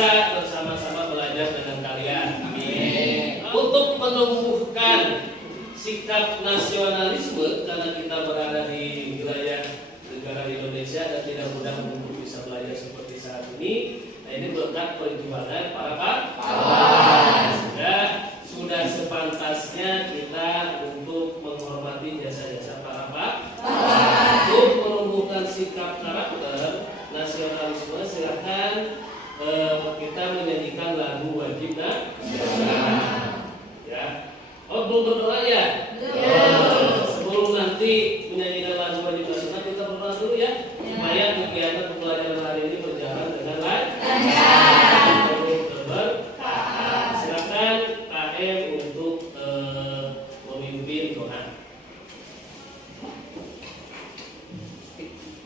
bisa bersama-sama belajar dengan kalian. Amin. Untuk menumbuhkan sikap nasionalisme, karena kita berada di wilayah negara Indonesia dan tidak mudah untuk bisa belajar seperti saat ini. Nah, ini berkat perjuangan para pahlawan. Sudah sepantasnya kita untuk menghormati jasa-jasa para pahlawan. Untuk menumbuhkan sikap karakter nasionalisme, silakan kita menyanyikan lagu wajib nasional. Ya. Oh, belum berdoa ya? Sebelum nanti menyanyikan lagu wajib nasional, kita berdoa dulu ya, supaya kegiatan pembelajaran hari ini berjalan dengan lancar. Silakan KM untuk memimpin doa.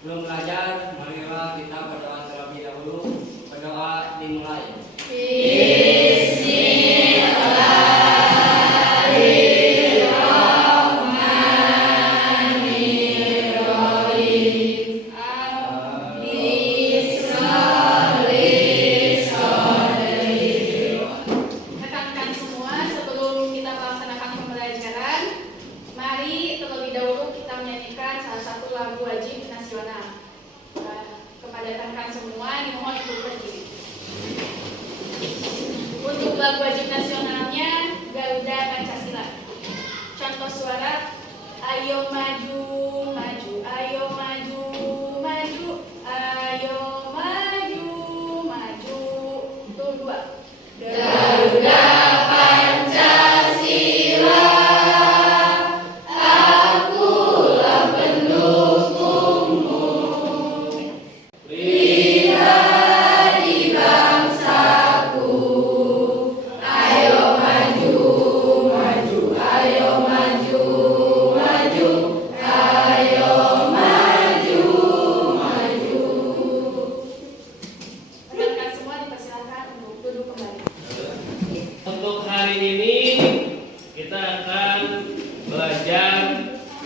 Belum belajar, marilah kita berdoa terlebih dahulu. Berdoa dimulai. Lagu wajib nasionalnya Garuda Pancasila. Contoh suara, ayo maju, maju, ayo maju, maju, ayo maju, maju. Tuh dua. Garuda Pancasila, akulah pendukungmu. Untuk hari ini kita akan belajar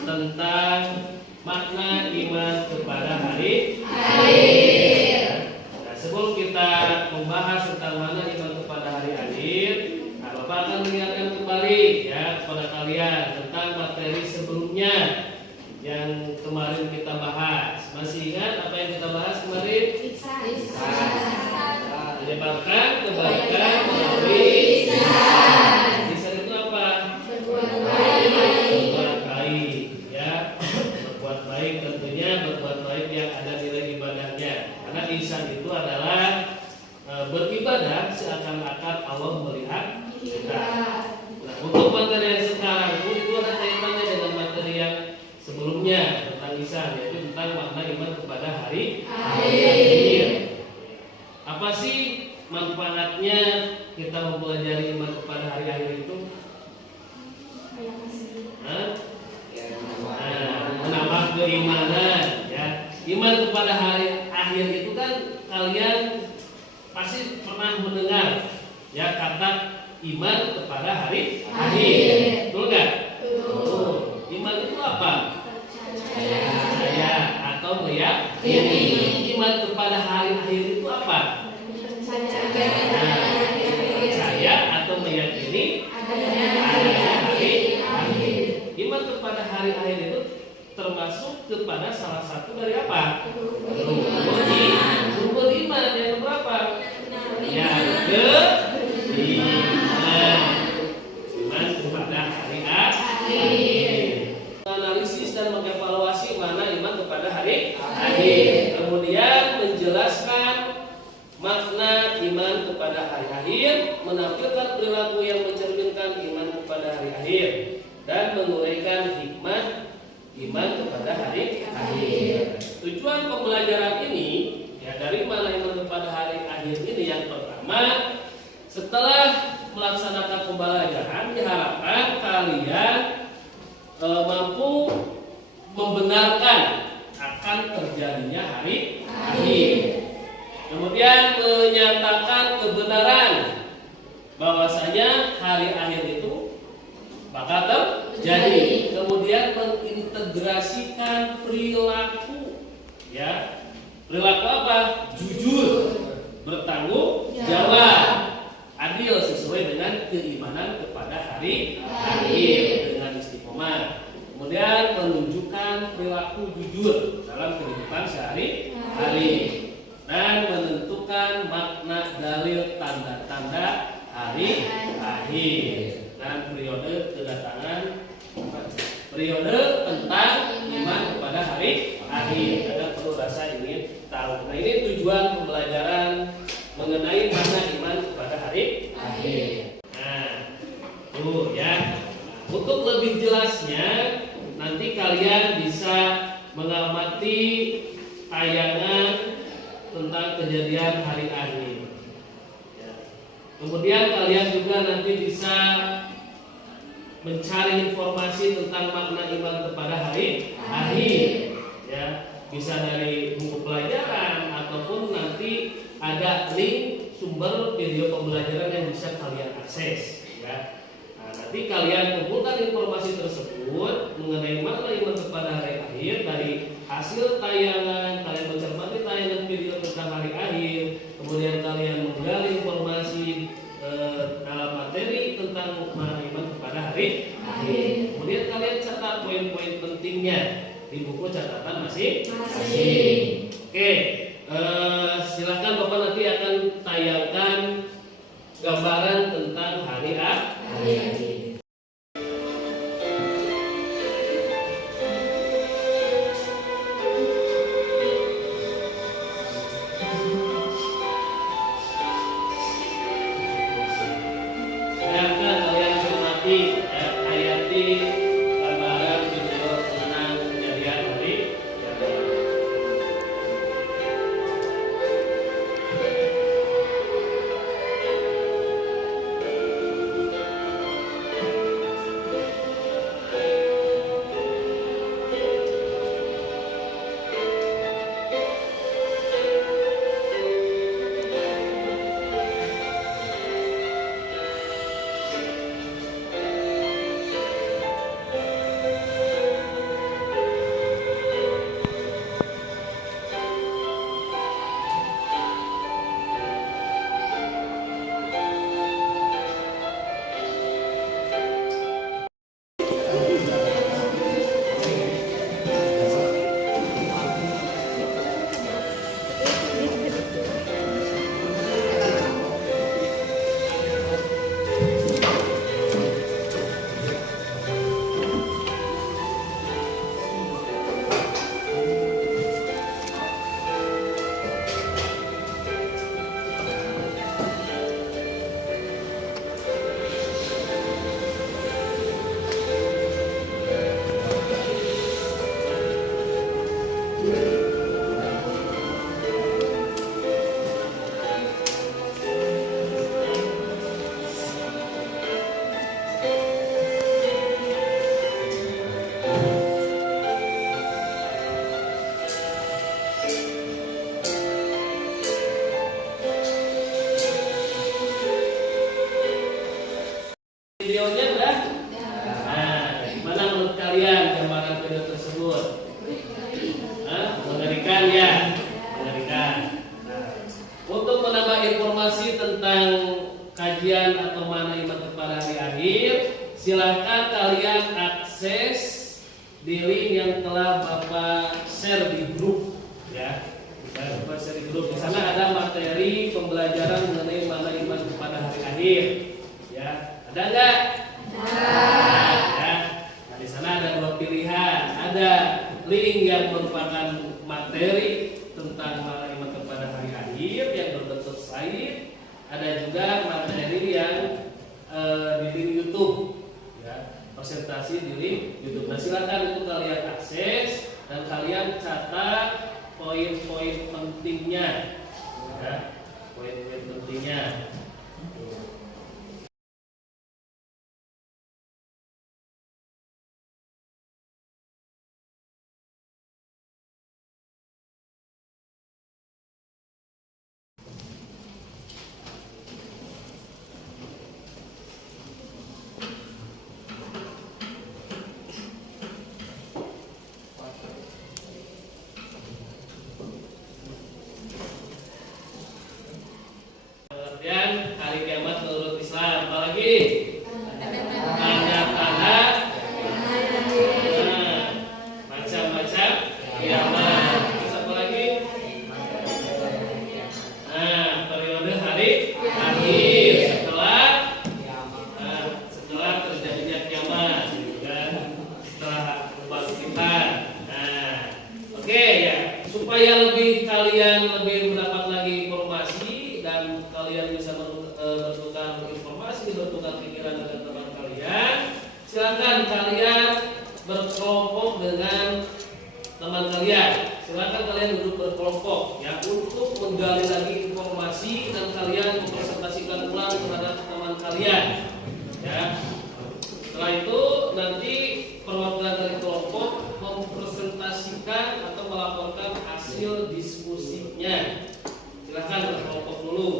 tentang makna iman kepada hari akhir. Nah, sebelum kita membahas tentang makna iman kepada hari akhir, Bapak akan mengingatkan kembali ya kepada kalian tentang materi sebelumnya yang kemarin kita bahas. Masih ingat apa yang kita bahas kemarin? Menyebarkan kebaikan melalui lisan. Lisan itu apa? Berbuat baik, ya. Berbuat baik tentunya berbuat baik yang ada nilai ibadahnya. Karena lisan itu adalah beribadah seakan-akan Allah melihat kita. Nah, untuk materi yang sekarang itu ada kaitannya dengan materi yang sebelumnya tentang lisan, yaitu tentang makna iman kepada hari akhir. Apa sih manfaatnya kita mempelajari iman kepada hari akhir itu? Menambah keimanan ya. Iman kepada hari akhir itu kan kalian pasti pernah mendengar ya kata iman kepada hari akhir. Betul nggak? Betul. Iman itu apa? Percaya atau meyakini. Iman kepada hari akhir itu apa? Percaya atau meyakini adanya hari akhir. Iman kepada hari akhir itu termasuk kepada salah satu dari apa? Rukun iman yang berapa? Yang ke-5. Iman kepada hari akhir. Analisis dan mengevaluasi mana iman kepada hari akhir. Kemudian menjelaskan makna iman kepada hari akhir, menampilkan perilaku yang mencerminkan iman kepada hari akhir, dan menguraikan hikmah iman kepada hari akhir. Tujuan pembelajaran ini ya dari mana iman kepada hari akhir ini yang pertama, setelah melaksanakan pembelajaran diharapkan kalian mampu membenarkan akan terjadinya hari akhir. Kemudian menyatakan kebenaran bahwasanya hari akhir itu bakal terjadi. Kemudian mengintegrasikan perilaku, ya, perilaku apa? Jujur, bertanggung jawab, adil sesuai dengan keimanan kepada hari akhir dengan istiqomah. Kemudian menunjukkan perilaku jujur dalam kehidupan sehari-hari dan menentukan makna dalil tanda-tanda hari akhir dan periode tentang iman kepada hari akhir. Anda perlu rasa ingin tahu. Nah, ini tujuan pembelajaran mengenai makna iman kepada hari akhir. Nah, tuh ya. Untuk lebih jelasnya nanti kalian bisa mengamati tayangan tentang kejadian hari akhir. Ya. Kemudian kalian juga nanti bisa mencari informasi tentang makna iman kepada hari akhir. Ya, bisa dari buku pelajaran ataupun nanti ada link sumber video pembelajaran yang bisa kalian akses. Ya. Nah, nanti kalian kumpulkan informasi tersebut mengenai makna iman kepada hari akhir dari hasil tayangan. Kalian mencermati tayangan video tentang hari akhir, kemudian kalian menggali informasi dalam materi tentang makna iman kepada hari akhir. Kemudian kalian catat poin-poin pentingnya di buku catatan masing-masing. Oke, silakan Bapak nanti akan tayangkan gambaran tentang hari akhir. Videonya udah? Nah, gimana menurut kalian gambaran video tersebut? Mengerikan ya? Mengerikan. Nah, untuk menambah informasi tentang kajian atau makna iman kepada hari akhir, silahkan kalian akses di link yang telah Bapak share di grup ya. Bapak share di grup. Di sana ada materi pembelajaran mengenai makna iman kepada hari akhir. Ya. Ada enggak? Ada. Nah, di sana ada dua pilihan. Ada link yang merupakan materi tentang makna iman kepada hari akhir yang berbentuk slide. Ada juga materi yang di link YouTube, ya, presentasi di link YouTube. Nah, silakan itu kalian akses dan kalian catat poin-poin pentingnya, ya, poin-poin pentingnya. lagi? Tanda-tanda. Macam-macam kiamat. Terus apa lagi? Periode hari akhir setelah terjadinya kiamat, gitu kan? Setelah kebangkitan. Oke ya, supaya kalian lebih mendapat lagi informasi dan kalian bisa bertukar informasi, bertukar pikiran dengan teman kalian. Silakan kalian berkelompok dengan teman kalian. Silakan kalian duduk berkelompok ya untuk menggali lagi informasi dan kalian mempresentasikan ulang terhadap teman kalian. Ya. Setelah itu nanti perwakilan dari kelompok mempresentasikan atau melaporkan hasil diskusinya. Silakan berkelompok dulu.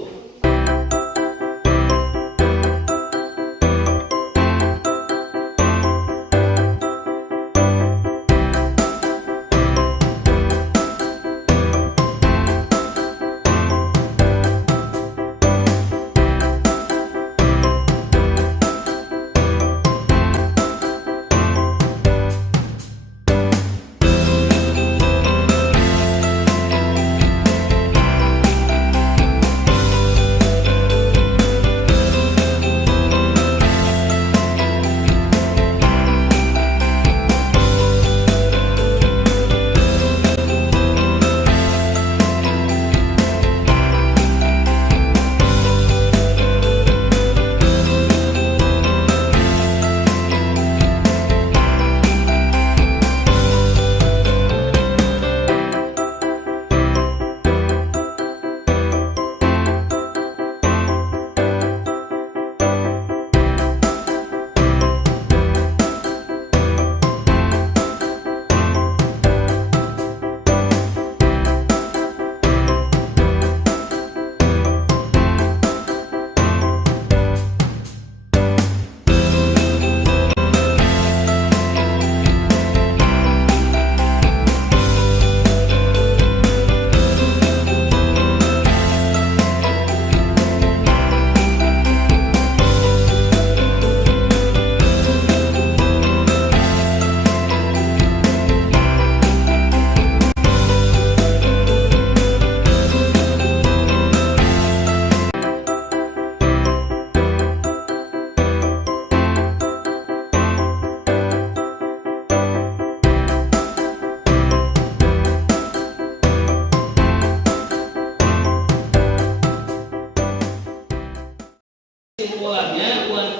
Kesimpulannya buat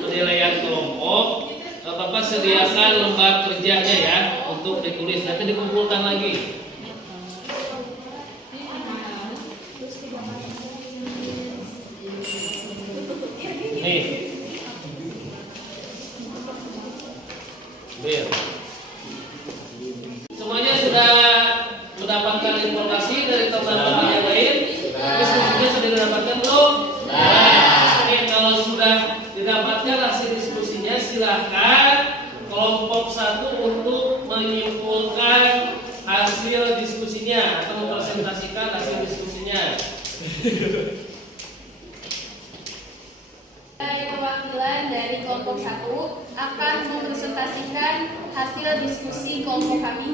penilaian kelompok, Bapak sediakan lembar kerjanya ya untuk ditulis, nanti dikumpulkan lagi. Nih, Bill. Semuanya sudah mendapatkan informasi dari teman-teman yang lain? Diskusinya sudah didapatkan belum? Oke, kalau sudah didapatkan hasil diskusinya, silahkan kelompok 1 untuk menyimpulkan hasil diskusinya atau mempresentasikan hasil diskusinya. Perwakilan dari kelompok 1 akan mempresentasikan hasil diskusi kelompok kami.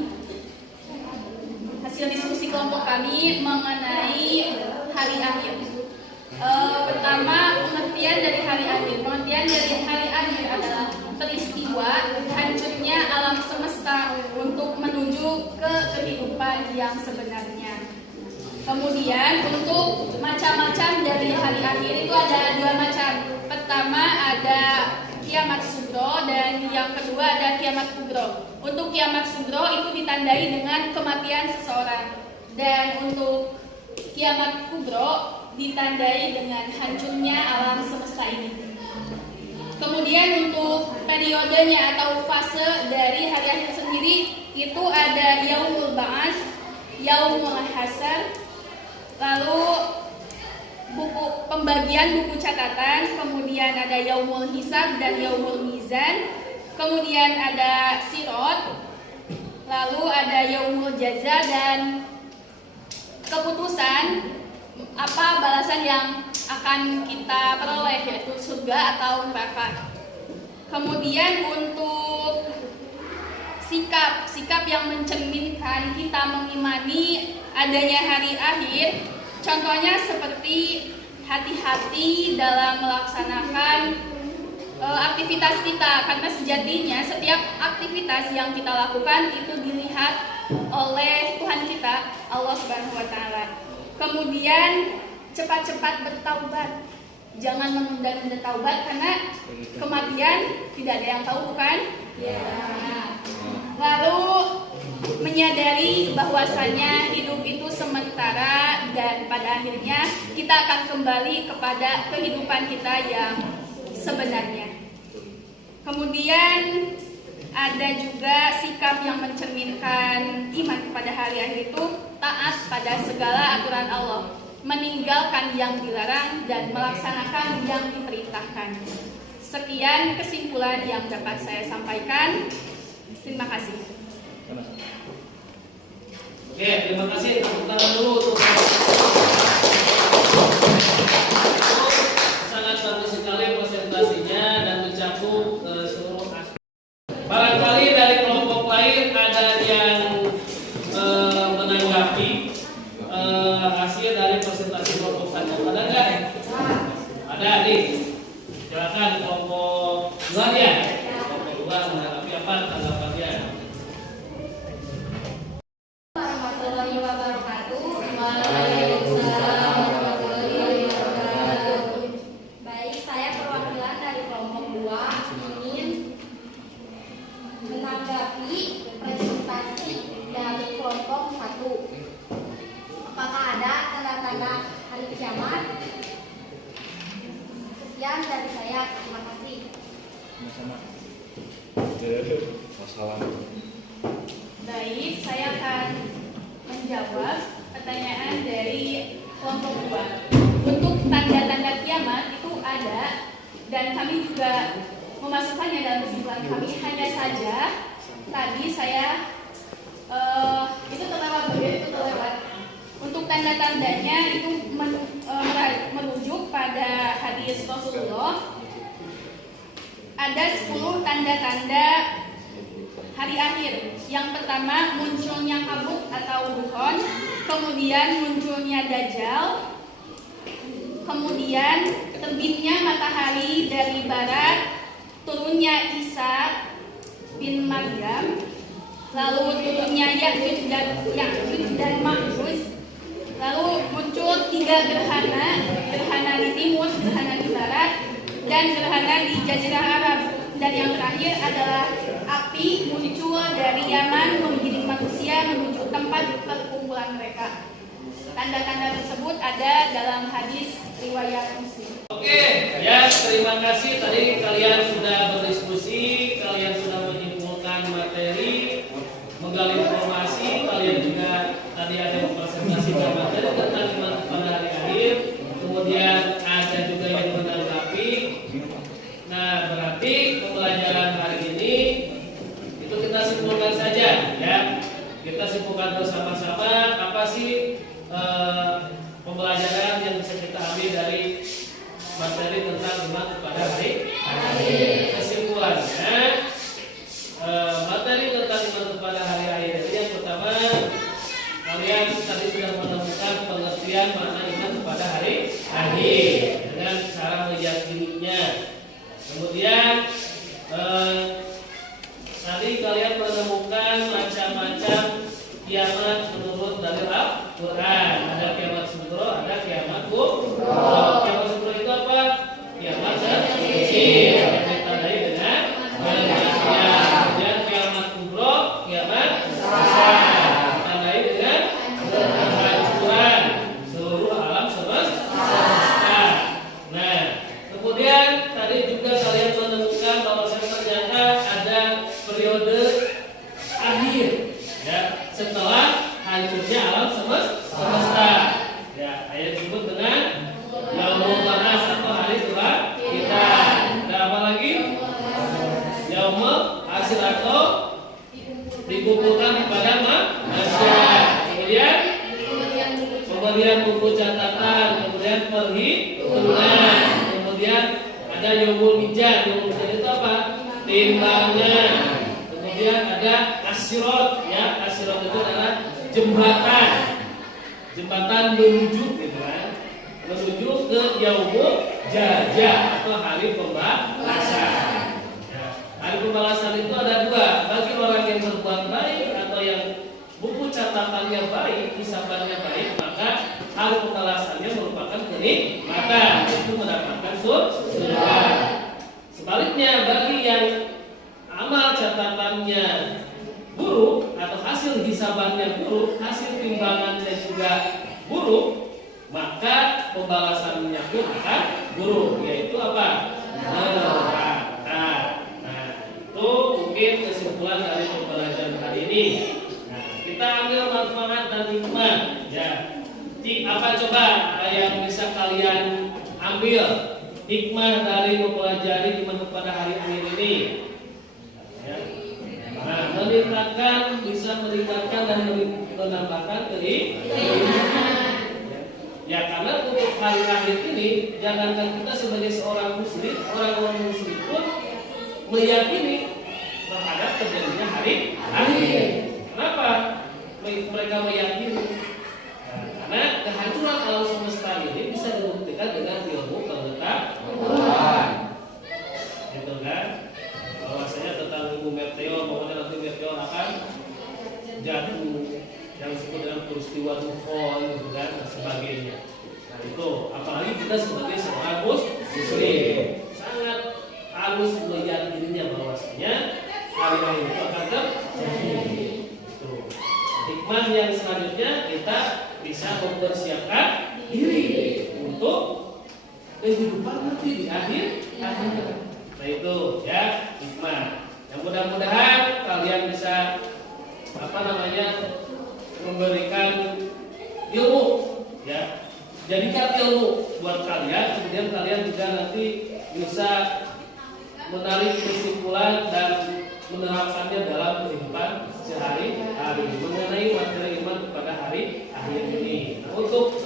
Hasil diskusi kelompok kami mengenai hari akhir. Pertama, pengertian dari hari akhir. Pengertian dari hari akhir adalah peristiwa hancurnya alam semesta untuk menuju ke kehidupan yang sebenarnya. Kemudian untuk macam-macam dari hari akhir itu ada 2 macam. Pertama ada kiamat sugro dan yang kedua ada kiamat kubro. Untuk kiamat sugro itu ditandai dengan kematian seseorang, dan untuk kiamat kubro ditandai dengan hancurnya alam semesta ini. Kemudian untuk periodenya atau fase dari hari akhir sendiri itu ada yaumul ba'ats, yaumul hasar, lalu pembagian buku catatan, kemudian ada yaumul hisab dan yaumul mizan, kemudian ada sirot, lalu ada yaumul jaza dan keputusan apa balasan yang akan kita peroleh, yaitu surga atau neraka. Kemudian untuk sikap yang mencerminkan kita mengimani adanya hari akhir, contohnya seperti hati-hati dalam melaksanakan aktivitas kita, karena sejatinya setiap aktivitas yang kita lakukan itu dilihat oleh Tuhan kita, Allah Subhanahu wa taala. Kemudian cepat-cepat bertaubat. Jangan menunda-nunda taubat karena kematian tidak ada yang tahu, bukan? Ya. Lalu menyadari bahwasanya hidup itu sementara dan pada akhirnya kita akan kembali kepada kehidupan kita yang sebenarnya. Kemudian ada juga sikap yang mencerminkan iman kepada hari akhir itu taat pada segala aturan Allah, meninggalkan yang dilarang dan melaksanakan yang diperintahkan. Sekian kesimpulan yang dapat saya sampaikan. Terima kasih. Oke, terima kasih. Tepuk tangan dulu untuk sangat bagus sekali presentasinya dan mencakup seluruh aspek. Barangkali dari kelompok lain ada yang menanggapi hasil dari presentasi kelompok satu. Ada nggak? Ada, nih. Silakan kelompok dua ya. Kelompok dua menanggapi apa tanggapannya? Warahmatullahi wabarakatuh. Waalaikumsalam warahmatullahi wabarakatuh. Baik, saya perwakilan dari kelompok 2 ingin menanggapi presentasi dari kelompok 1. Apakah ada tanda-tanda hari kiamat? Sekian dari saya, terima kasih. Sama-sama. Masalah. Baik, saya akan menjawab pertanyaan dari kelompok 2. Untuk tanda-tanda kiamat itu ada dan kami juga memasukkannya dalam kesimpulan kami. Hanya saja tadi saya itu terlewat. Untuk tanda-tandanya itu merujuk pada hadis Rasulullah. Ada 10 tanda-tanda hari akhir. Yang pertama, munculnya kabut atau dukhon, kemudian munculnya dajjal, kemudian terbitnya matahari dari barat, turunnya Isa bin Maryam, lalu turunnya Ya'juj dan Ma'juj, lalu muncul 3 gerhana di timur, gerhana di barat, dan gerhana di Jazirah Arab. Dan yang terakhir adalah api muncul dari Yaman menggiring manusia menuju tempat perkumpulan mereka. Tanda-tanda tersebut ada dalam hadis riwayat Muslim. Oke, ya terima kasih. Tadi kalian sudah berdiskusi, kalian sudah menyimpulkan materi, menggali informasi, kalian juga tadi ada mempresentasikan materi tentang iman pada hari akhir. Kemudian ada juga yang menanggapi. Nah, berarti pembelajaran hari ini itu kita simpulkan saja, ya. Kita simpulkan bersama-sama apa sih pembelajaran yang bisa kita ambil dari materi tentang iman kepada hari akhir. Kesimpulannya, materi tentang iman kepada hari akhir itu yang pertama, kalian tadi sudah menemukan pengertian makna iman kepada hari akhir dengan cara meyakininya. Kemudian tadi kalian menemukan macam-macam kiamat menurut dari Al-Quran. Ada kiamat sugro, ada kiamat kubro. Kiamat sugro itu apa? Kiamat kecil yang ditandai dengan kematian. Kemudian kiamat kubro, kiamat besar, ditandai dengan kehancuran seluruh alam semesta. Nah, kemudian tadi juga kalian menemukan perhitungan. Kemudian ada yaumul mizan. Yaumul mizan itu apa? Timbangan. Kemudian ada asyirat, ya. Asyirat itu adalah jembatan. Jembatan menuju gitu kan. Menuju ke yaumul jazaa atau hari pembalasan. Ya. Hari pembalasan itu ada dua, bagi orang yang berbuat baik atau yang buku catatannya baik, hisabannya baik, maka hari pembalasannya merupakan kenikmatan, itu mendapatkan surga. Sebaliknya bagi yang amal catatannya buruk atau hasil hisabannya buruk, hasil timbangannya juga buruk, maka pembalasannya pun akan buruk, yaitu apa? Neraka. Nah, itu mungkin kesimpulan dari pembelajaran hari ini. Nah, kita ambil manfaat dan hikmah. Ya, apa coba yang bisa kalian ambil hikmah dari mempelajari iman kepada hari akhir ini? Ya. Nah, bisa meningkatkan dan menambahkan keimanan. Ya, karena untuk hari akhir ini, jangankan kita sebagai seorang muslim, orang-orang muslim pun meyakini terhadap terjadinya hari akhir. Kenapa mereka meyakini? Nah, karena kehancuran alam semesta ini bisa dibuktikan dengan ilmu pengetahuan. Gitu kan? Bahwasanya tentang ilmu meteor, bahwa nanti meteor akan jatuh, yang disebut dengan peristiwa Tuhan, gitu kan, dan sebagainya. Nah itu, apalagi kita sebagai seorang muslim sangat harus meyakininya bahwasanya hari akhir itu akan terjadi. Itu. Hikmah yang selanjutnya kita bisa mempersiapkan diri untuk kehidupan nanti di akhir. Nah itu ya hikmah. Yang mudah-mudahan kalian bisa memberikan ilmu, ya, jadikan ilmu buat kalian, kemudian kalian juga nanti bisa menarik kesimpulan dan menerapkannya dalam kehidupan sehari-hari mengenai materi iman kepada hari akhir ini. Nah, untuk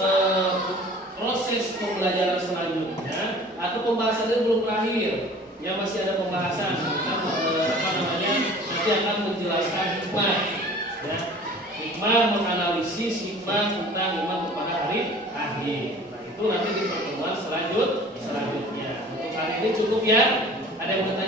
proses pembelajaran selanjutnya atau pembahasannya belum berakhir, ya masih ada pembahasan. Nanti akan menjelaskan hikmah, ya. Hikmah menganalisis hikmah tentang iman kepada hari akhir. Nah itu nanti di pertemuan selanjutnya. Untuk hari ini cukup ya. Ada yang bertanya?